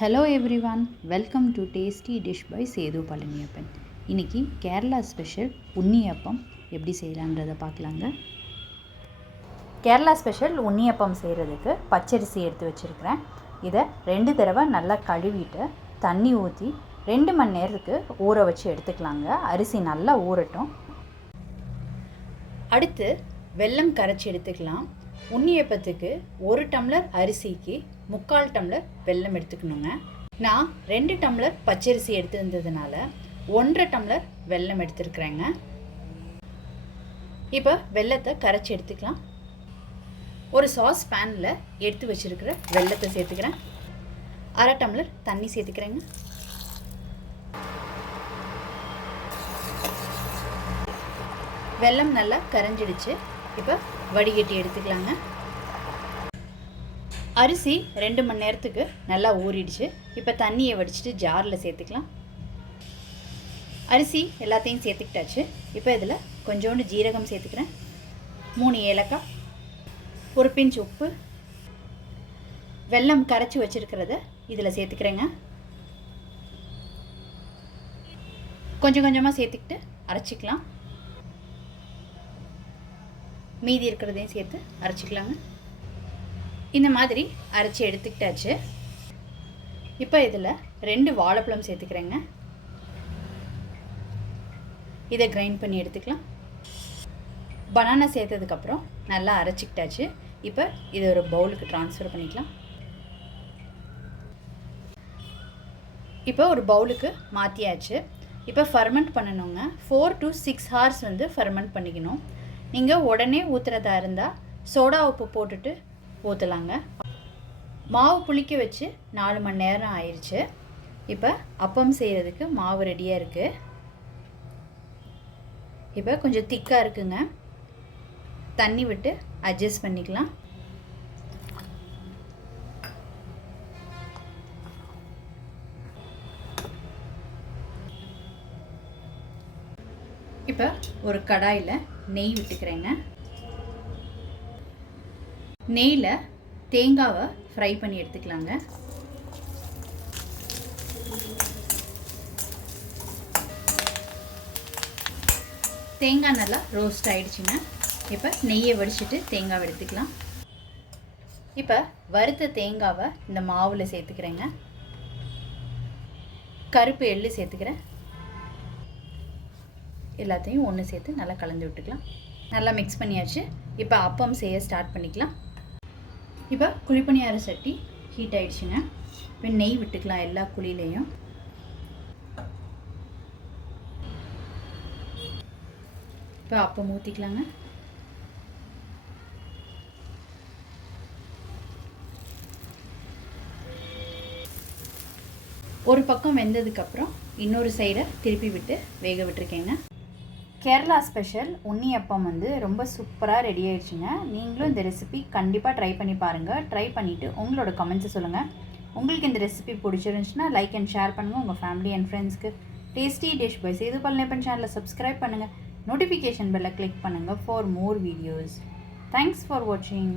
Hello everyone, welcome to tasty dish by Sethu Palaniappan. இன்றைக்கி Kerala special unniyappam எப்படி செய்யலான்றதை பார்க்கலாங்க. கேரளா ஸ்பெஷல் உன்னியப்பம் செய்கிறதுக்கு பச்சரிசி எடுத்து வச்சுருக்கிறேன். இதை 2 தடவை நல்லா கழுவிட்டு தண்ணி ஊற்றி 2 மணி நேரத்துக்கு ஊற வச்சு எடுத்துக்கலாங்க. அரிசி நல்லா ஊறட்டும். அடுத்து வெல்லம் கரைச்சி எடுத்துக்கலாம். உன்னியப்பத்துக்கு 1 டம்ளர் அரிசிக்கு 3/4 டம்ளர் வெல்லம் எடுத்துக்கணுங்க. நான் 2 டம்ளர் பச்சரிசி எடுத்துருந்ததுனால 1.5 டம்ளர் வெல்லம் எடுத்துருக்குறேங்க. இப்போ வெல்லத்தை கரைச்சி எடுத்துக்கலாம். ஒரு சாஸ் பேனில் எடுத்து வச்சுருக்கிற வெல்லத்தை சேர்த்துக்கிறேன். 1/2 டம்ளர் தண்ணி சேர்த்துக்கிறேங்க. வெல்லம் நல்லா கரைஞ்சிடுச்சு. இப்போ வடிகட்டி எடுத்துக்கலாங்க. அரிசி 2 மணி நேரத்துக்கு நல்லா ஊறிடுச்சு. இப்போ தண்ணியை வடிச்சிட்டு ஜாரில் சேர்த்துக்கலாம். அரிசி எல்லாத்தையும் சேர்த்துக்கிட்டாச்சு. இப்போ இதில் கொஞ்சோண்டு ஜீரகம் சேர்த்துக்கிறேன், 3 ஏலக்காய், ஒரு பிஞ்ச் உப்பு, வெல்லம் கரைச்சி வச்சுருக்கிறத இதில் சேர்த்துக்கிறேங்க. கொஞ்சம் கொஞ்சமாக சேர்த்துக்கிட்டு அரைச்சிக்கலாம். மீதி இருக்கிறதையும் சேர்த்து அரைச்சிக்கலாங்க. இந்த மாதிரி அரைச்சி எடுத்துக்கிட்டாச்சு. இப்போ இதில் 2 வாழைப்பழம் சேர்த்துக்கிறேங்க. இதை கிரைண்ட் பண்ணி எடுத்துக்கலாம். பனானா சேர்த்ததுக்கப்புறம் நல்லா அரைச்சிக்கிட்டாச்சு. இப்போ இதை ஒரு பவுலுக்கு ட்ரான்ஸ்ஃபர் பண்ணிக்கலாம். இப்போ ஒரு பவுலுக்கு மாற்றியாச்சு. இப்போ ஃபர்மெண்ட் பண்ணணுங்க. 4 to 6 hours ஃபர்மெண்ட் பண்ணிக்கணும். நீங்கள் உடனே ஊற்றுறதா இருந்தால் சோடா உப்பு போட்டுட்டு ஊற்றலாங்க. மாவு புளிக்க வச்சு 4 மணி நேரம் ஆயிடுச்சு. இப்போ அப்பம் செய்கிறதுக்கு மாவு ரெடியாக இருக்குது. இப்போ கொஞ்சம் திக்காக இருக்குங்க. தண்ணி விட்டு அட்ஜஸ்ட் பண்ணிக்கலாம். இப்போ ஒரு கடாயில் நெய் விட்டுக்கிறேங்க. நெய்யில் தேங்காவை ஃப்ரை பண்ணி எடுத்துக்கலாங்க. தேங்காய் நல்லா ரோஸ்ட் ஆகிடுச்சுங்க. இப்போ நெய்யை வடிச்சிட்டு தேங்காவை எடுத்துக்கலாம். இப்போ வறுத்த தேங்காவை இந்த மாவில் சேர்த்துக்கிறேங்க. கருப்பு எள்ளு சேர்த்துக்கிறேன். எல்லாத்தையும் ஒன்று சேர்த்து நல்லா கலந்து விட்டுக்கலாம். நல்லா மிக்ஸ் பண்ணியாச்சு. இப்போ அப்பம் செய்ய ஸ்டார்ட் பண்ணிக்கலாம். இப்போ குழிப்பணியார சட்டி ஹீட் ஆகிடுச்சுங்க. இப்போ நெய் விட்டுக்கலாம் எல்லா குழியிலையும். இப்போ அப்பம் ஊற்றிக்கலாங்க. ஒரு பக்கம் வெந்ததுக்கப்புறம் இன்னொரு சைடை திருப்பி விட்டு வேக விட்டுருக்கேங்க. கேரளா ஸ்பெஷல் உன்னியப்பம் ரொம்ப சூப்பராக ரெடி ஆகிடுச்சுங்க. நீங்களும் இந்த ரெசிபி கண்டிப்பாக ட்ரை பண்ணி பாருங்கள். ட்ரை பண்ணிவிட்டு உங்களோட கமெண்ட்ஸை சொல்லுங்கள். உங்களுக்கு இந்த ரெசிபி பிடிச்சிருந்துச்சுன்னா லைக் அண்ட் ஷேர் பண்ணுங்கள். உங்கள் ஃபேமிலி அண்ட் ஃப்ரெண்ட்ஸ்க்கு. Tasty dish by Sethu Palaniappan சேனலை சப்ஸ்கிரைப் பண்ணுங்கள். நோட்டிஃபிகேஷன் பெல்லை கிளிக் பண்ணுங்கள் for more videos. Thanks for வாட்சிங்.